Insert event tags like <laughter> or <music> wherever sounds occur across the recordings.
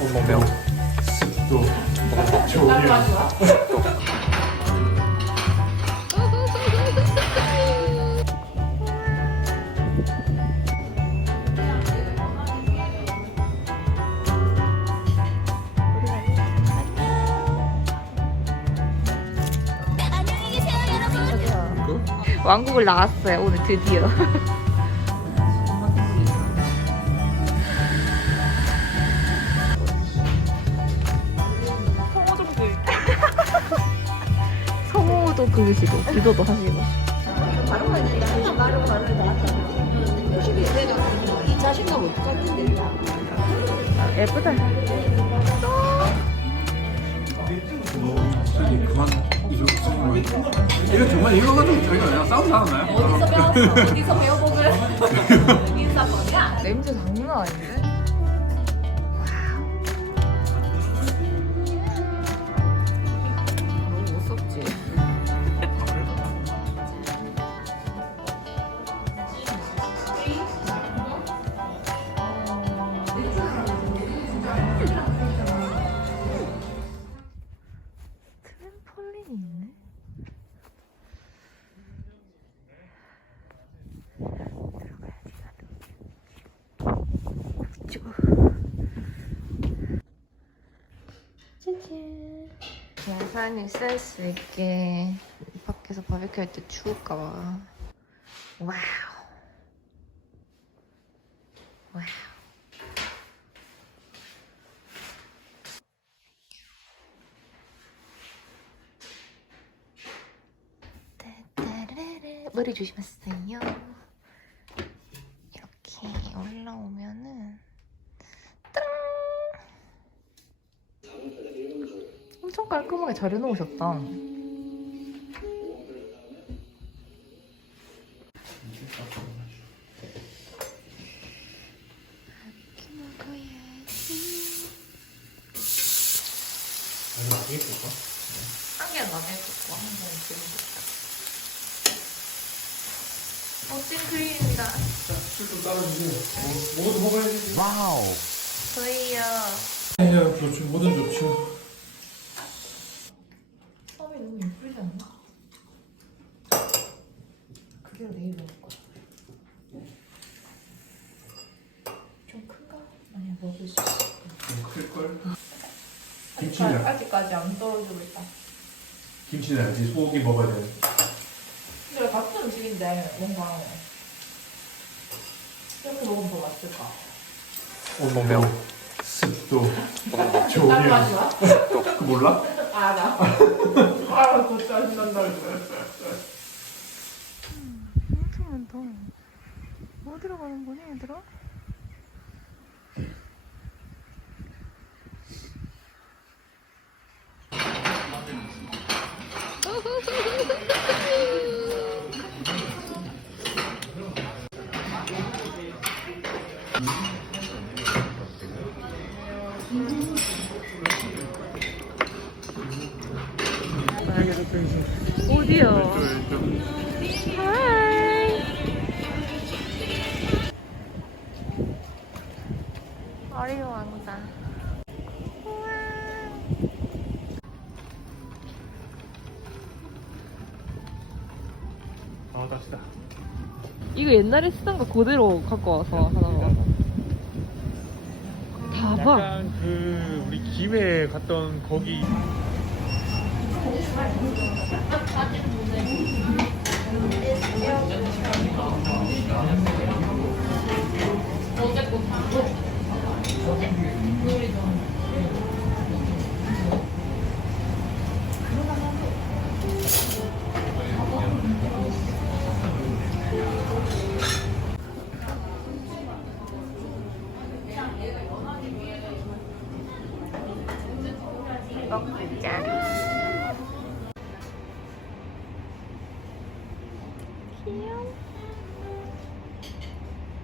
온몸명 또 조리야. 왕국을 나왔어요 오늘 드디어. <laughs> 성우도 그으시고 기도도 하시고. 예쁘다. 이거 정말 이거 가지고 저희가 그냥 싸우지 않았나요? 어디서 배웠어? 어디서 배워보고 <laughs> 인사법이야? 냄새 장 사장님 센스 있게 밖에서 바베큐 할 때 추울까봐. 와우. 와우. 따따라라. 머리 조심하세요. 이렇게 올라오면은 따랑 엄청 깔끔하게 잘 해놓으셨다. 이렇게 먹어야지. 한 개는 남의 거고 한 개는 지금 먹자. 멋진 그림입니다. 술좀 따라주고 뭐도 먹어야지. 저희요. 네, 좋죠. 뭐든 좋죠. 썸이 너무 예쁘지 않나? 그게 내일 먹을 거야. 좀 큰가? 아니야 먹을 수 있어. 클 걸. 아, 김치는 아직까지 안 떨어지고 있다. 김치는 알지. 소고기 먹어야 돼. 근데 같은 음식인데 뭔가 이렇게 먹으면 더 맛있을까? 온몸명 습도 딴. 맛이야? 그 몰라? 알아. 아, 그거 <laughs> 짜증난다. 엄청 많다. 어디로 가는 거니, 얘들아? 어려워한다. 아, 다시다. 이거 옛날에 쓰던 거 그대로 갖고 와서 하나가. 다봐. 약간 그 우리 김해 갔던 거기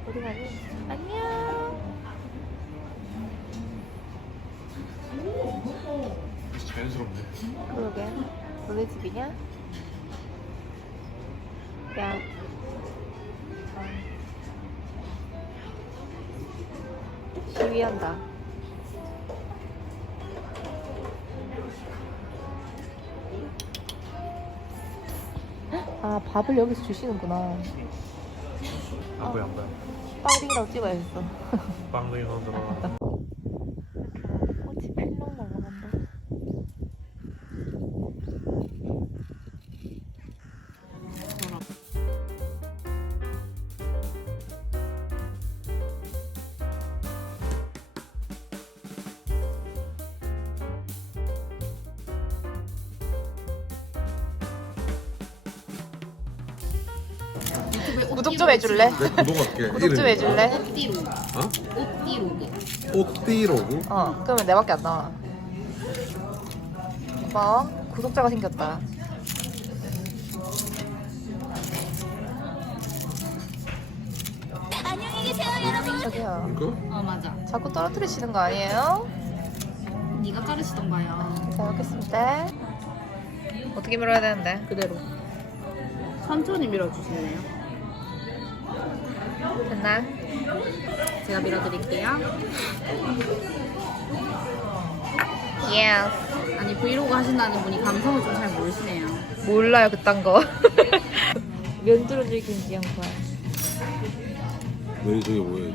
어디 가니? 안녕. 자연스럽네. 그러게. 너네 집이냐? 야. 시위한다. 아, 밥을 여기서 주시는구나. 안 보여 안 보여 빵빙이라고 찍어야겠어. 이거 들어 구독 좀 해줄래? 내 구독할게. <laughs> 구독 좀 해줄래? 어? 띠로그. 오띠로그? 어, 그러면 내밖에 안 나와. 오빠, 구독자가 생겼다. 안녕히 계세요, 여러분. 저기요. 이거? 어 맞아. 자꾸 떨어뜨리시는 거 아니에요? 네가 자르시던가요. 잘 먹겠습니다. 어떻게 밀어야 되는데? 그대로. 천천히 밀어주시네요. 됐나? 제가 밀어드릴게요. 예스. 아니 브이로그 하신다는 분이 감성을 좀 잘 모르시네요. 몰라요, 그딴 거. <laughs> 면두로 즐긴 지영과. 왜 저게 뭐야?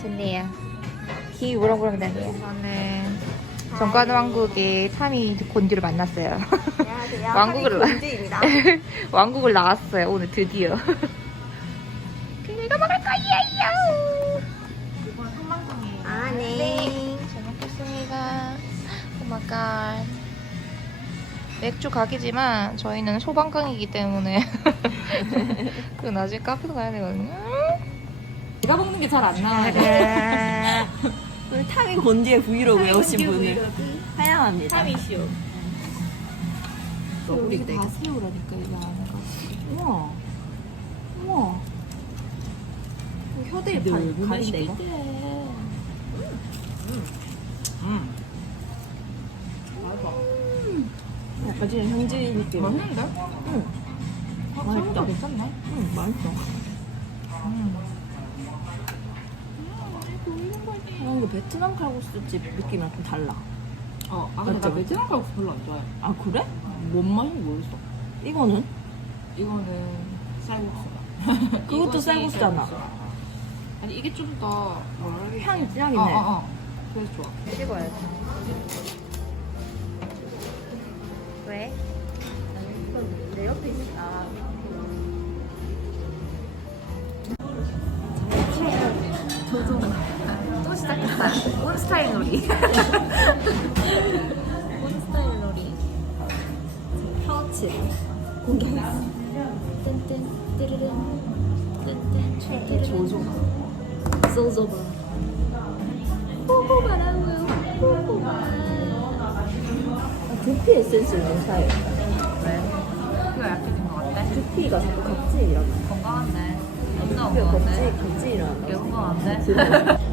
좋네요. 기 우렁우렁 다네요. 저는 정관 왕국의 타미 곤디를 만났어요. <laughs> 왕국을 나 <laughs> 왕국을 나왔어요 오늘 드디어. <laughs> 그가 먹을 거예요. 아 네. 잘 먹겠습니다. 오마갓. 맥주 각이지만 저희는 소방강이기 때문에 <laughs> 그 나중에 카페도 가야 되거든요. 제가 먹는 게 잘 안 나와요. 오늘 타미 곤디의 브이로그에 오신 분을 환영합니다. 타미 쇼. 우리 다 세우라니까 이거 안 가. 우와. 우와. 혀대에 반 가린데 이거? 약간 진짜 현지 느낌. 맛있는데? 맛있다. 괜찮나? 응, 맛있어. 아, 이거 베트남 칼국수집 느낌이랑 좀 달라. 어, 아 근데 나 맞죠? 베트남 칼국수 별로 안 좋아해. 아 그래? 뭔 맛인지 모르겠어. 이거는? 이거는 <laughs> 쌀국수. 그것도 쌀국수잖아. 쌀국수. 아니 이게 좀 더? 향이 진하겠네. 어, 어, 어. 그래서 좋아. 찍어야지. 왜? 내 옆에 있다. 또 시작했다. 온 스타일 놀이. <laughs> 파우치 공개했어. 뜬뜬 띠르릉 조조바. 소소바. 뽀뽀바라고요. 뽀뽀바. 아, 두피. 피가 약해진 것 같아? 두피가 자꾸 각질이라고. 건강한데. 두피가 건강한데. 각질, 각질이라고. 되게 건강한데.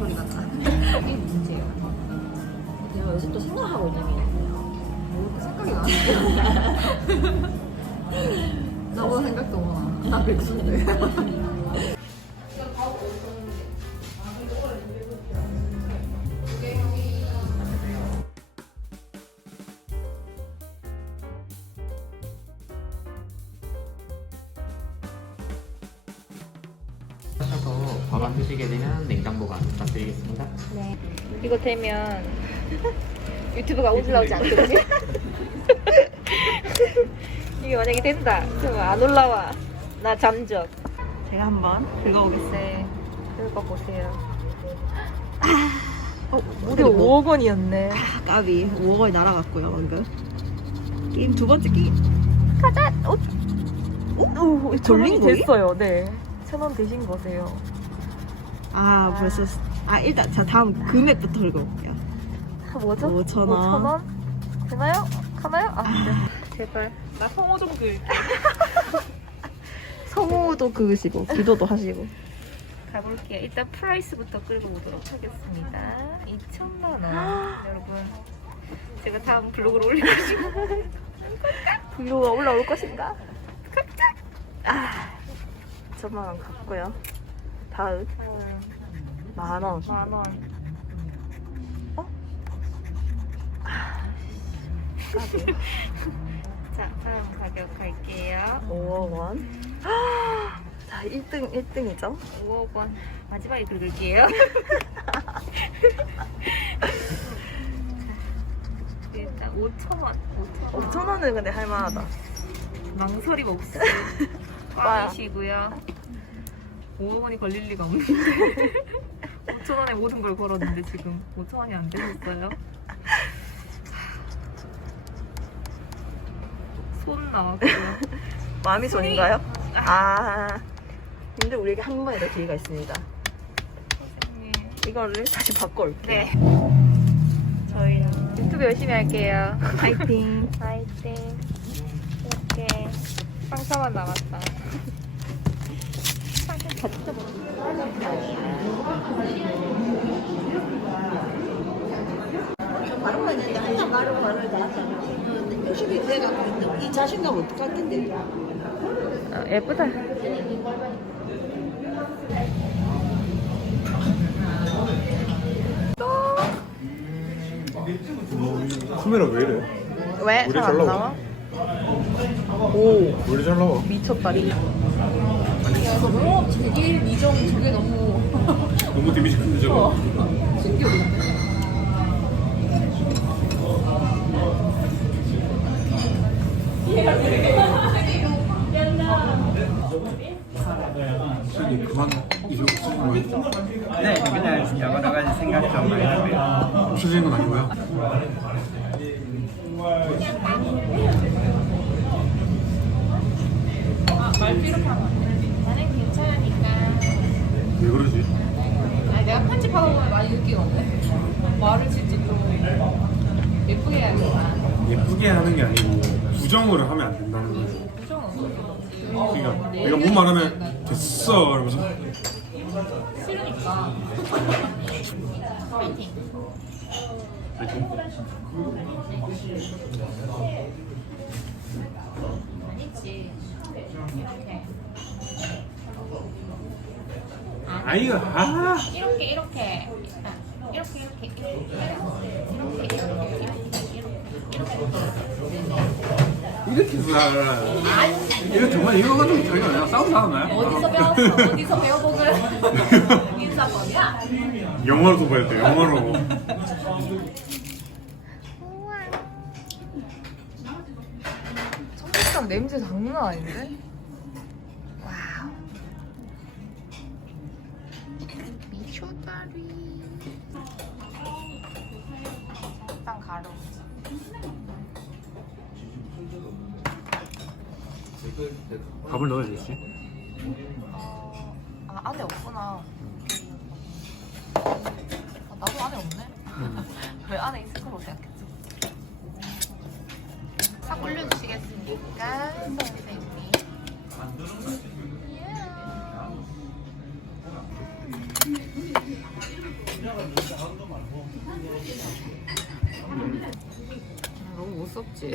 소리가 나. 이게 문제예요. 내가 요새 또 생각하고 있는 게 있는데요. 뭐 이렇게 생각이 나? <laughs> 나보다 생각도 못 나. 나 백수인데. 과반 드시게 되면 냉장 보관 부탁드리겠습니다. 네. 이거 되면 <laughs> 유튜브가 올라오지 않거든요. <laughs> 이게 만약에 된다. 그러면 안 올라와. 나 잠적. 제가 한번 긁어보겠습니다. 네. 긁어보세요. 어, 무려 5억 원이었네. 아, 까비 5억 원이 날아갔고요 방금. 게임 두 번째 게임. 가자! 어? 오, 돌린 거의? 됐어요. 네. 천 원 되신 거세요. 아 벌써 스- 아 일단 자 다음 금액부터 긁어볼게요. 아, 뭐죠? 5천 원. 5천 원? 되나요? 가나요? 아, 네. 제발. 나 성호 좀 긁. 성우도 그으시고 기도도 하시고 가볼게요. 일단 프라이스부터 끌고 오도록 하겠습니다. 2천만 원 <gasps> 여러분 제가 다음 블로그로 올려가지고 <laughs> 블로그가 올라올 것인가? 깜짝! 아 2천만 원 갔고요. 다음 만 원. 만 원. 어? 아, <laughs> 까비. 자 다음 가격 갈게요. 5억 원. <gasps> 자 1등 1등이죠. 5억 원 마지막에 긁을게요. <laughs> 일단 5천 원. 5천 원. 5천 원은 근데 할만하다. 망설임 없이. 꽝이시고요. <laughs> 5억 원이 걸릴 리가 없는데 <laughs> 5천 원에 모든 걸 걸었는데 지금 5천 원이 안 되셨어요. 손 나왔고요. 마음이 손인가요? 아. 근데 우리에게 한 번의 더 기회가 있습니다. 선생님. 이거를 다시 바꿔올게요. 네. 저희는 유튜브 열심히 할게요. 파이팅. 파이팅. 이렇게 상처만 남았다. 이 자신감? 아, 예쁘다. 카메라 왜 이래? 왜? 우리 잘잘안 나와? 나와? 왜 이리 잘 나와? 미쳤다 리. 너무 데미지 큰데 저거? 신이 그만 이제 없어진 거예요? 네, 그냥 여러 가지 생각 좀 많이 하고요. 없어진 건 아니고요? 왜 그러지? 내가 편집하다 보면 많이 느끼거든. 말을 진짜 좀 예쁘게 해야겠다. 예쁘게 하는 게 아니고 부정으로 하면 안 된다는 거지. 그러니까 내가 뭔 말하면 됐어 이러면서 싫으니까. 아니지. 이렇게. 아이가 아 이렇게 이렇게 아, 이렇게 이렇게 이렇게 이렇게 이렇게 이렇게 해서 살아 이거 정말 이거 가지고 저희가 그냥 싸우지 않았나요? 어디서 배웠어? 어디서 배워보글 <laughs> 인사법이야? 영어로도 보였대 영어로 청국장 냄새 장난 아닌데? 밥을 넣어야 되지. 어, 아, 안에 없구나. 아, 나도 안에 없네. <laughs> 왜 안에 있을 거라고 생각했지? 싹 올려주시겠습니까, 선생님? 너무 무섭지?